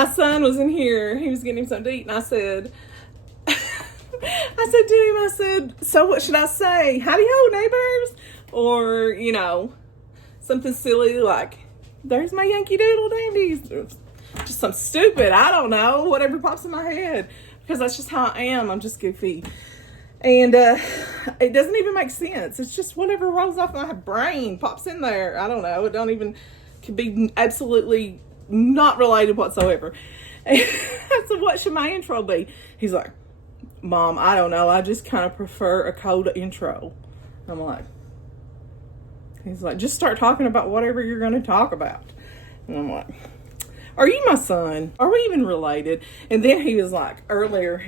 my son was in here. He was getting him something to eat, and I said, I said to him, I said, so what should I say? Howdy ho, neighbors? Or, you know, something silly like, there's my Yankee Doodle Dandies. Just something stupid. I don't know. Whatever pops in my head. Because that's just how I am. I'm just goofy. And it doesn't even make sense. It's just whatever rolls off my brain pops in there. I don't know. It don't even, could be absolutely not related whatsoever. So what should my intro be? He's like, Mom, I don't know. I just kind of prefer a cold intro. I'm like, he's like, just start talking about whatever you're going to talk about. And I'm like, are you my son? Are we even related? And then he was like, earlier,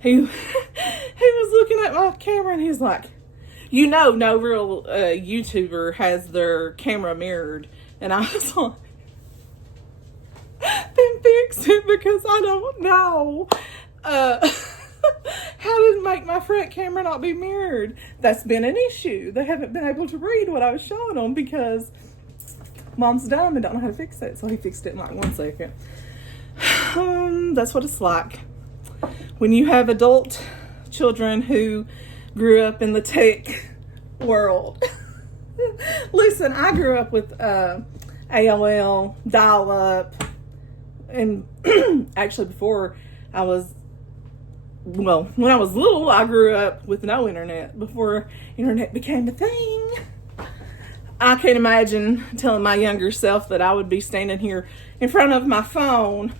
he was looking at my camera and he's like, you know, no real YouTuber has their camera mirrored. And I was like, then fix it because I don't know. How to make my front camera not be mirrored. That's been an issue. They haven't been able to read what I was showing them because Mom's dumb and don't know how to fix it. So he fixed it in like 1 second. That's what it's like when you have adult children who grew up in the tech world. Listen, I grew up with AOL, dial-up, and actually before I was, well, when I was little, I grew up with no internet before internet became a thing. I can't imagine telling my younger self that I would be standing here in front of my phone,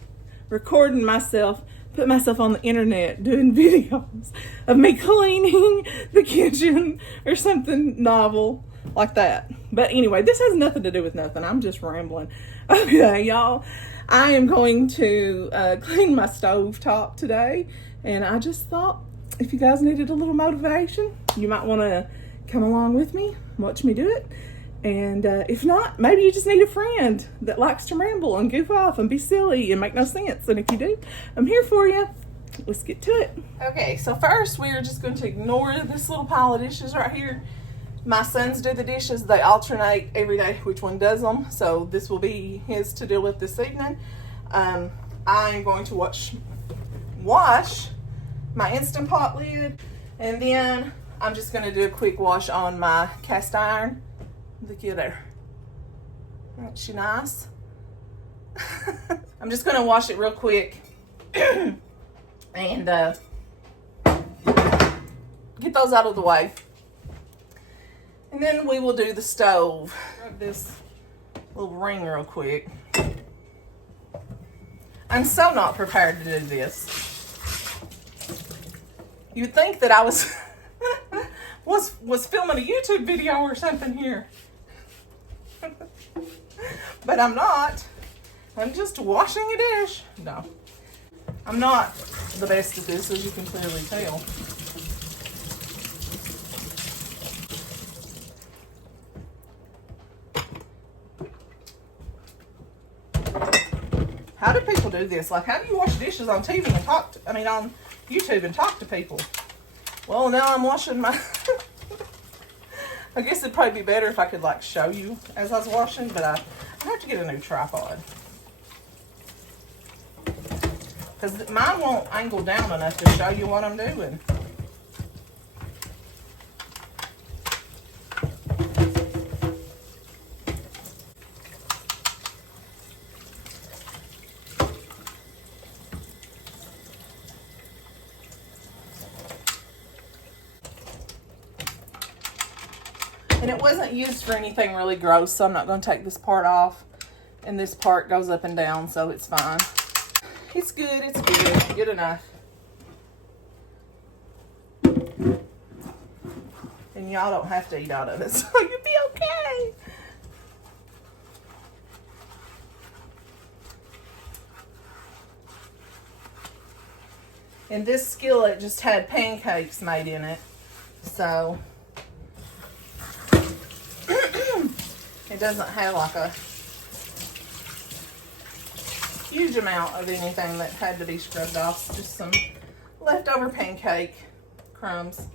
recording myself, put myself on the internet, doing videos of me cleaning the kitchen or something novel like that. But anyway, this has nothing to do with nothing. I'm just rambling. Okay, y'all. I am going to clean my stove top today. And I just thought if you guys needed a little motivation, you might want to come along with me, watch me do it. And if not, maybe you just need a friend that likes to ramble and goof off and be silly and make no sense. And if you do, I'm here for you. Let's get to it. Okay, so first we are just going to ignore this little pile of dishes right here. My sons do the dishes. They alternate every day which one does them. So this will be his to deal with this evening. I am going to wash my Instant Pot lid, and then I'm just going to do a quick wash on my cast iron. Look at her. Isn't she nice? I'm just going to wash it real quick and get those out of the way. And then we will do the stove. Grab this little ring real quick. I'm so not prepared to do this. You'd think that I was was filming a YouTube video or something here. But I'm not. I'm just washing a dish. No. I'm not the best at this, as you can clearly tell. How do people do this? Like, how do you wash dishes on TV and on YouTube and talk to people? Well, now I'm washing my... I guess it'd probably be better if I could, like, show you as I was washing, but I have to get a new tripod. Because mine won't angle down enough to show you what I'm doing. And it wasn't used for anything really gross, so I'm not going to take this part off. And this part goes up and down, so it's fine. It's good, it's good. Good enough. And y'all don't have to eat out of it, so you'll be okay. And this skillet just had pancakes made in it, so... It doesn't have like a huge amount of anything that had to be scrubbed off. Just some leftover pancake crumbs.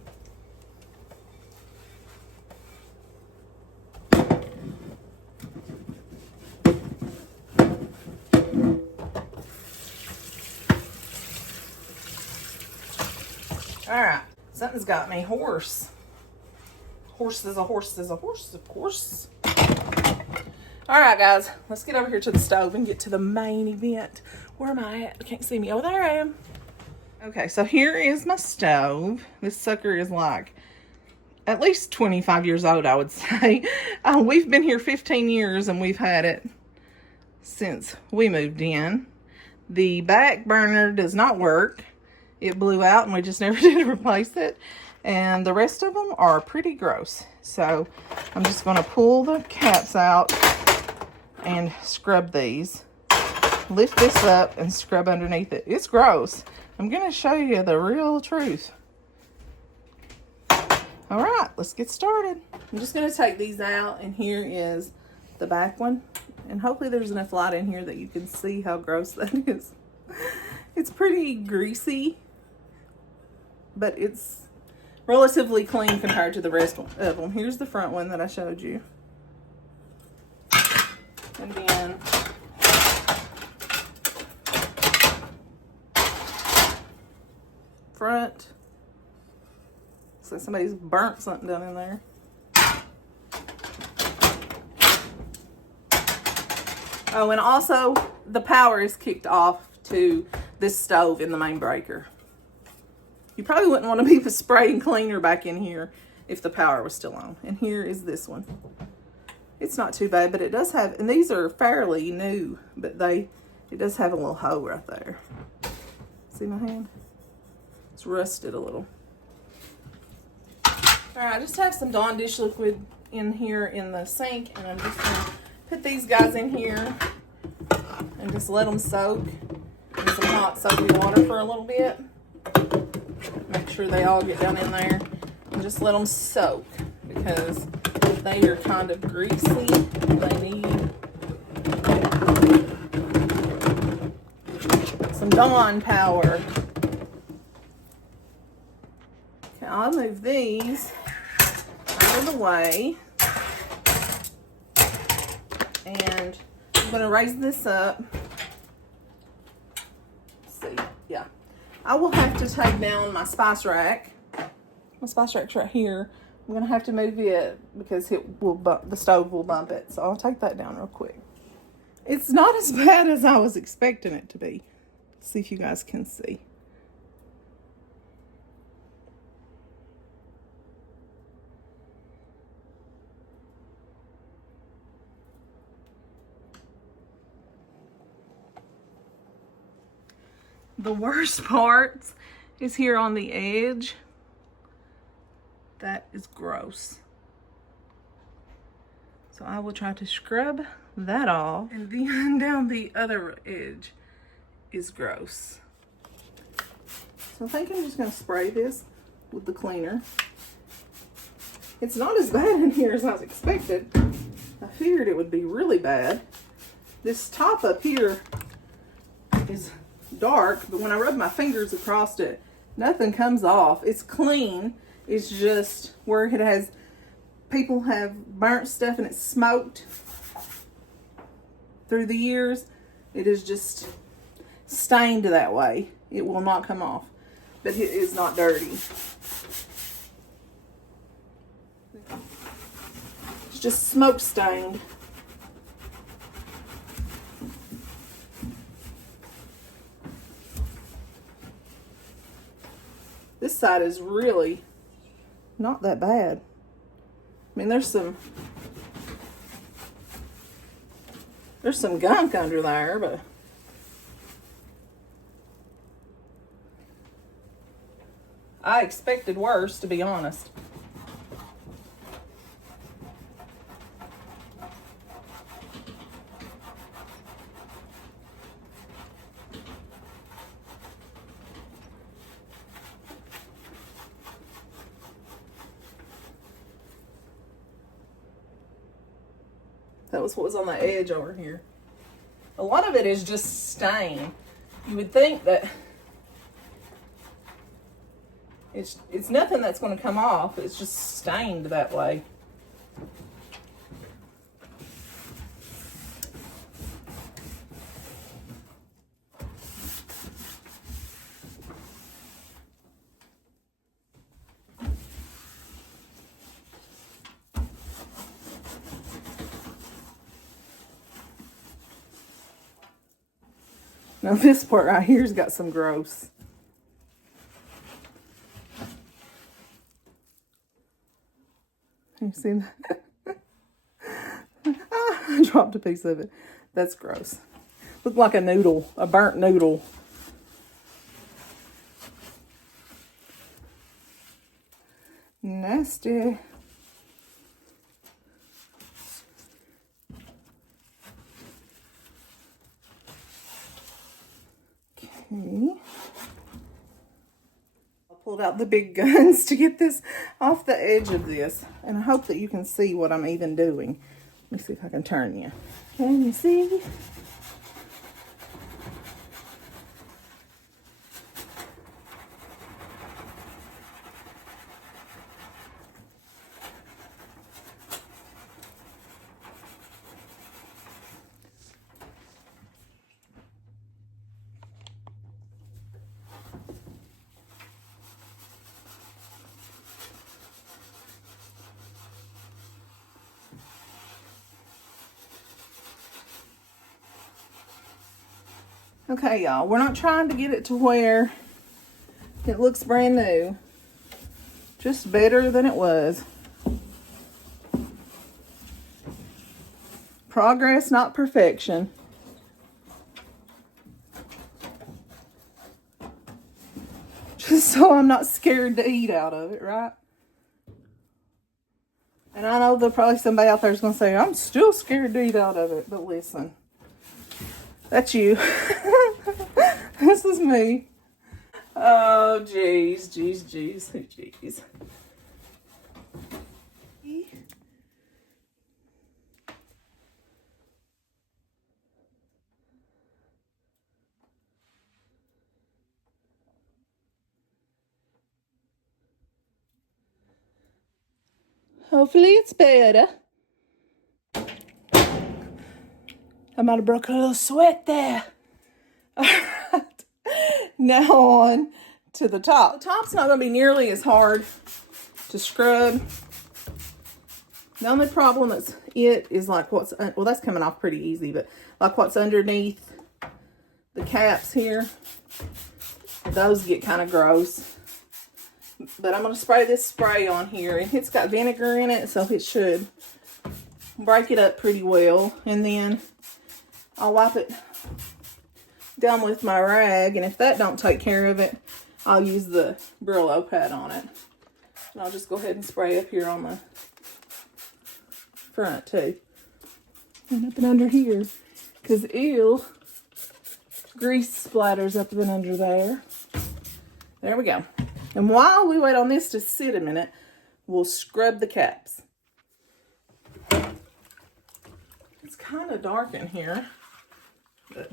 All right, something's got me. Horse. Horse is a horse is a horse, of course. All right, guys, let's get over here to the stove and get to the main event. Where am I at? You can't see me. Oh, there I am. Okay, so here is my stove. This sucker is like at least 25 years old, I would say. We've been here 15 years and we've had it since we moved in. The back burner does not work. It blew out and we just never did replace it. And the rest of them are pretty gross. So I'm just going to pull the caps out and scrub these. Lift this up and scrub underneath it. It's gross. I'm going to show you the real truth. All right, let's get started. I'm just going to take these out, and here is the back one. And hopefully there's enough light in here that you can see how gross that is. It's pretty greasy, but it's relatively clean compared to the rest of them. Here's the front one that I showed you. And then front. Looks like somebody's burnt something down in there. Oh, and also the power is kicked off to this stove in the main breaker. You probably wouldn't want to be spraying cleaner back in here if the power was still on. And here is this one. It's not too bad, but it does have, and these are fairly new, but it does have a little hole right there. See my hand? It's rusted a little. All right, I just have some Dawn dish liquid in here in the sink, and I'm just gonna put these guys in here and just let them soak in some hot soapy water for a little bit. Make sure they all get down in there and just let them soak because they are kind of greasy. They need some Dawn power. Okay, I'll move these out of the way. And I'm going to raise this up. Let's see, yeah. I will have to take down my spice rack. My spice rack's right here. I'm going to have to move it because it will the stove will bump it. So I'll take that down real quick. It's not as bad as I was expecting it to be. Let's see if you guys can see. The worst part is here on the edge. That is gross. So I will try to scrub that off. And then down the other edge is gross. So I think I'm just going to spray this with the cleaner. It's not as bad in here as I was expected. I figured it would be really bad. This top up here is dark, but when I rub my fingers across it, nothing comes off. It's clean. It's just where it has, people have burnt stuff and it's smoked through the years. It is just stained that way. It will not come off, but it is not dirty. It's just smoke stained. This side is really not that bad. I mean, there's some gunk under there, but I expected worse, to be honest. That was what was on the edge over here. A lot of it is just stain. You would think that it's nothing that's going to come off. It's just stained that way. Now this part right here's got some gross. You see that? I dropped a piece of it. That's gross. Looked like a noodle, a burnt noodle. Nasty. Okay. I pulled out the big guns to get this off the edge of this. And I hope that you can see what I'm even doing. Let me see if I can turn you. Can you see? Okay, y'all, we're not trying to get it to where it looks brand new. Just better than it was. Progress, not perfection. Just so I'm not scared to eat out of it, right? And I know there's probably somebody out there is going to say, I'm still scared to eat out of it. But listen, that's you. This is me. Oh, jeez, jeez, jeez, jeez. Hopefully it's better. I might have broke a little sweat there. All right. Now on to the top. The top's not going to be nearly as hard to scrub. The only problem is like well, that's coming off pretty easy, but like what's underneath the caps here, those get kind of gross. But I'm going to spray this spray on here, and it's got vinegar in it, so it should break it up pretty well. And then I'll wipe it down with my rag, and if that don't take care of it, I'll use the Brillo pad on it. And I'll just go ahead and spray up here on the front too. And up and under here, because ew, grease splatters up and under there. There we go. And while we wait on this to sit a minute, we'll scrub the caps. It's kind of dark in here, but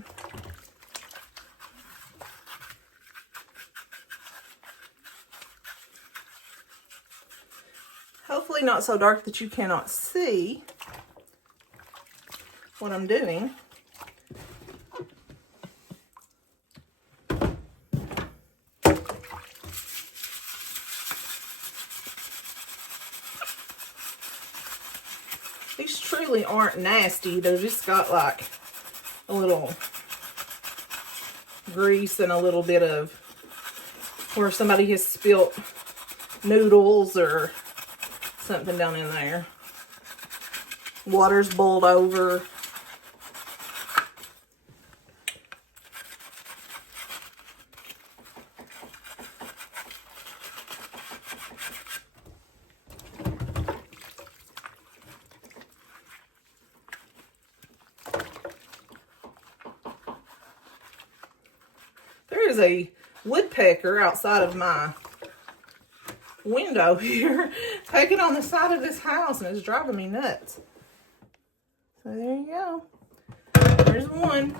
hopefully not so dark that you cannot see what I'm doing. These truly aren't nasty. They're just got like a little grease and a little bit of where somebody has spilt noodles or something down in there. Water's boiled over. There is a woodpecker outside of my window here pecking on the side of this house, and it's driving me nuts. So there you go. There's one.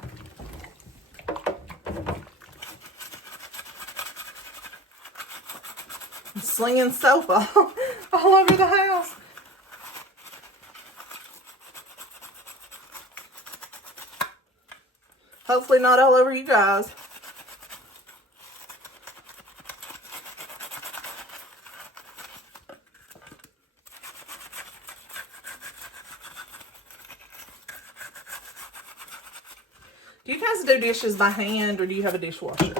I'm slinging soap all over the house. Hopefully not all over you guys. Do you guys do dishes by hand or do you have a dishwasher?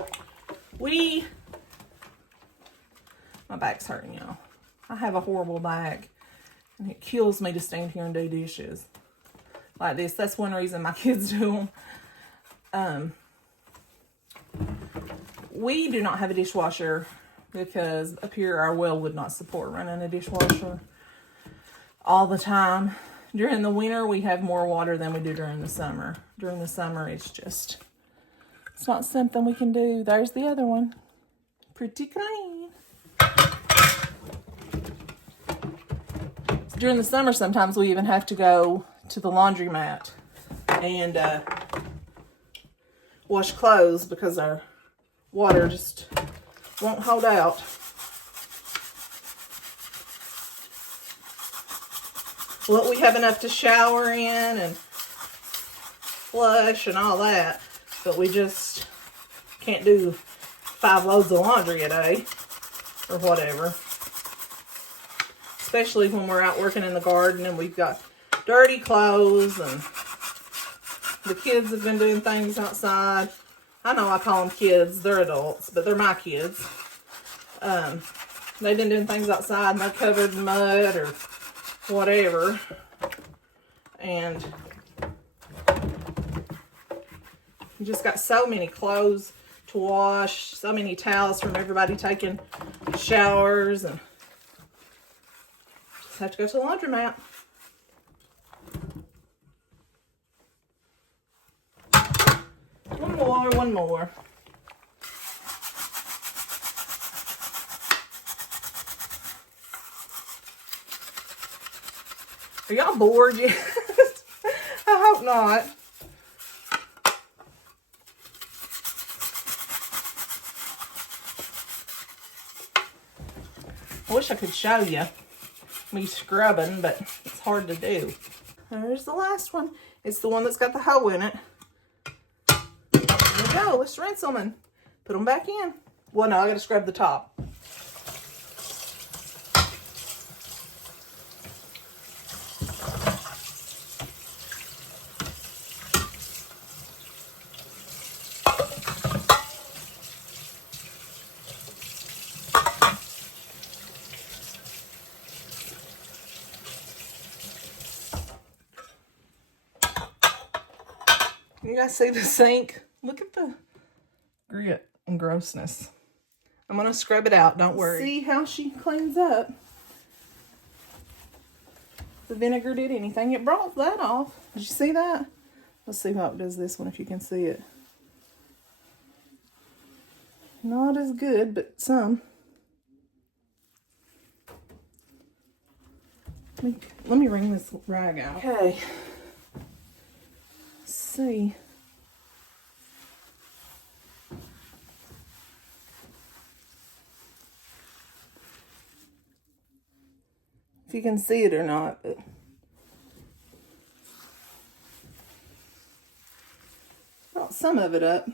My back's hurting, y'all. I have a horrible back and it kills me to stand here and do dishes like this. That's one reason my kids do them. We do not have a dishwasher because up here our well would not support running a dishwasher all the time. During the winter, we have more water than we do during the summer. During the summer, it's not something we can do. There's the other one. Pretty clean. During the summer, sometimes we even have to go to the laundromat and wash clothes because our water just won't hold out. Well, we have enough to shower in and flush and all that, but we just can't do 5 loads of laundry a day or whatever. Especially when we're out working in the garden and we've got dirty clothes and the kids have been doing things outside. I know I call them kids, they're adults, but they're my kids. They've been doing things outside and they're covered in mud or whatever. And you just got so many clothes to wash, so many towels from everybody taking showers, and just have to go to the laundromat. One more. Are y'all bored yet? I hope not. I wish I could show you me scrubbing, but it's hard to do. There's the last one. It's the one that's got the hoe in it. There we go. Let's rinse them and put them back in. Well, no, I gotta scrub the top. You guys see the sink? Look at the grit and grossness. I'm going to scrub it out, don't worry. See how she cleans up. The vinegar did anything. It brought that off. Did you see that? Let's see how it does this one, if you can see it. Not as good, but some. Let me wring this rag out. Okay. Let's see. If you can see it or not, but brought some of it up.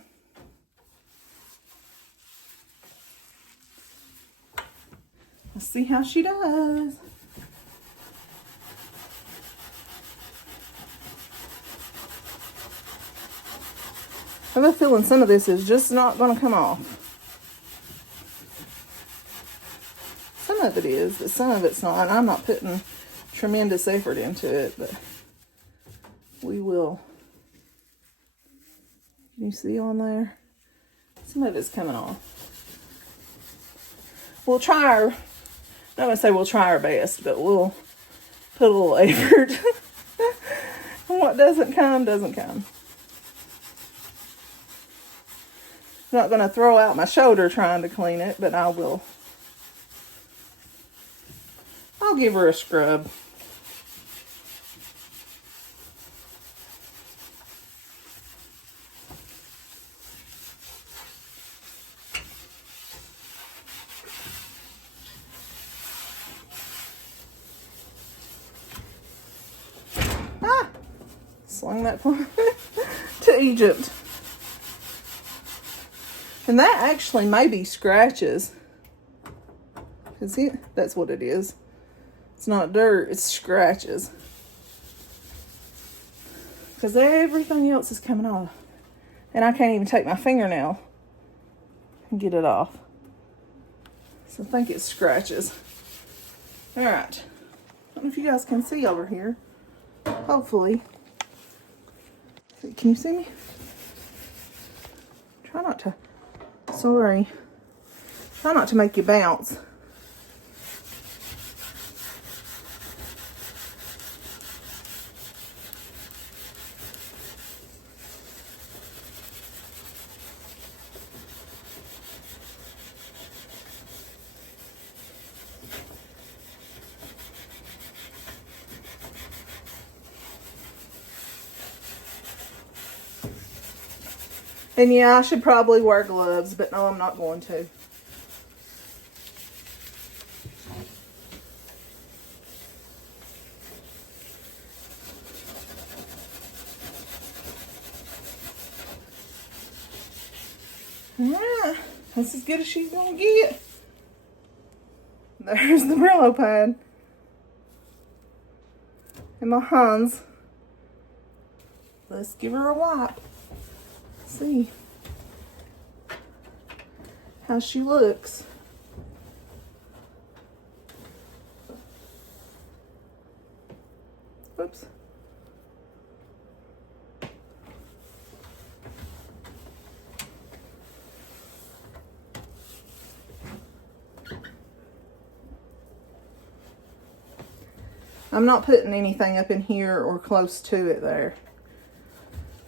Let's see how she does. I have a feeling some of this is just not going to come off. Some of it is, but some of it's not. I'm not putting tremendous effort into it, but we will. Can you see on there? Some of it's coming off. We'll try our, I'm not going to say we'll try our best, but we'll put a little effort. And what doesn't come, doesn't come. I'm not going to throw out my shoulder trying to clean it, but I will. I'll give her a scrub. Slung that to Egypt. And that actually may be scratches. See, that's what it is. It's not dirt, it's scratches. Because everything else is coming off. And I can't even take my fingernail and get it off. So I think it scratches. All right. I don't know if you guys can see over here. Hopefully. Can you see me? Try not to, sorry. Try not to make you bounce. And yeah, I should probably wear gloves, but no, I'm not going to. Alright, that's as good as she's gonna get. There's the Brillo pad. And my Hans. Let's give her a wipe. See how she looks. Oops. I'm not putting anything up in here or close to it there.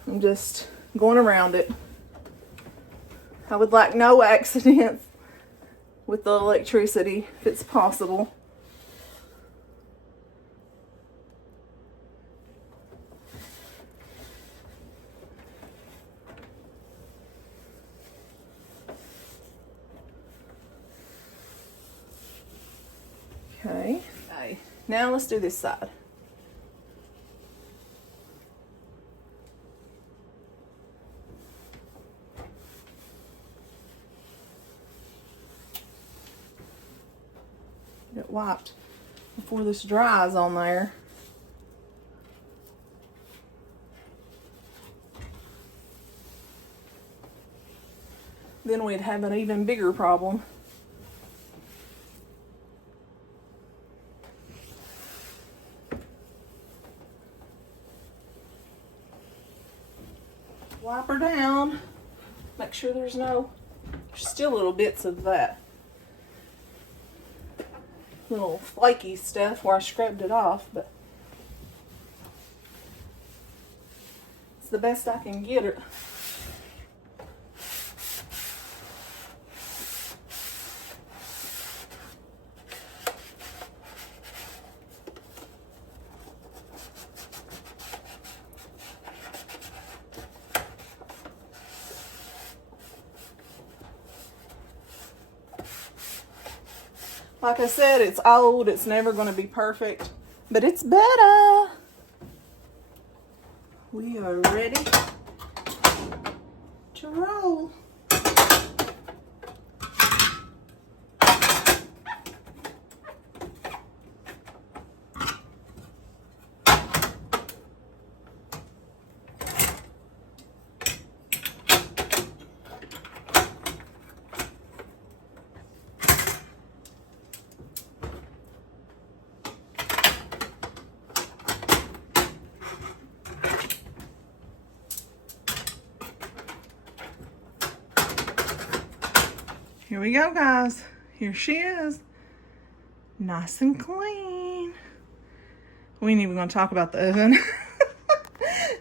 I'm just going around it. I would like no accidents with the electricity if it's possible. Okay. Okay. Now let's do this side. Get it wiped before this dries on there. Then we'd have an even bigger problem. Wipe her down. Make sure there's still little bits of that little flaky stuff where I scrubbed it off, but it's the best I can get it. Like I said, it's old. It's never going to be perfect, but it's better. We are ready to roll. Here we go, guys. Here she is. Nice and clean. We ain't even gonna talk about the oven.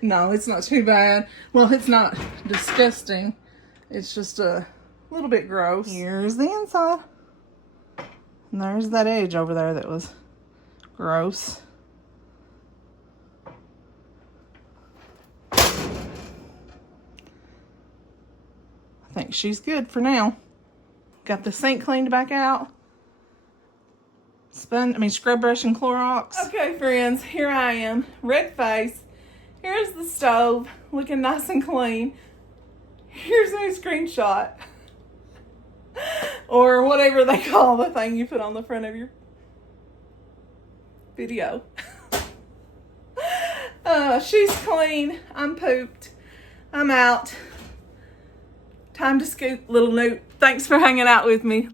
No, it's not too bad. Well, it's not disgusting. It's just a little bit gross. Here's the inside. And there's that edge over there that was gross. I think she's good for now. Got the sink cleaned back out. Scrub brush and Clorox. Okay, friends, here I am. Red face. Here's the stove, looking nice and clean. Here's my screenshot. Or whatever they call the thing you put on the front of your video. She's clean. I'm pooped. I'm out. Time to scoot, little Newt. Thanks for hanging out with me.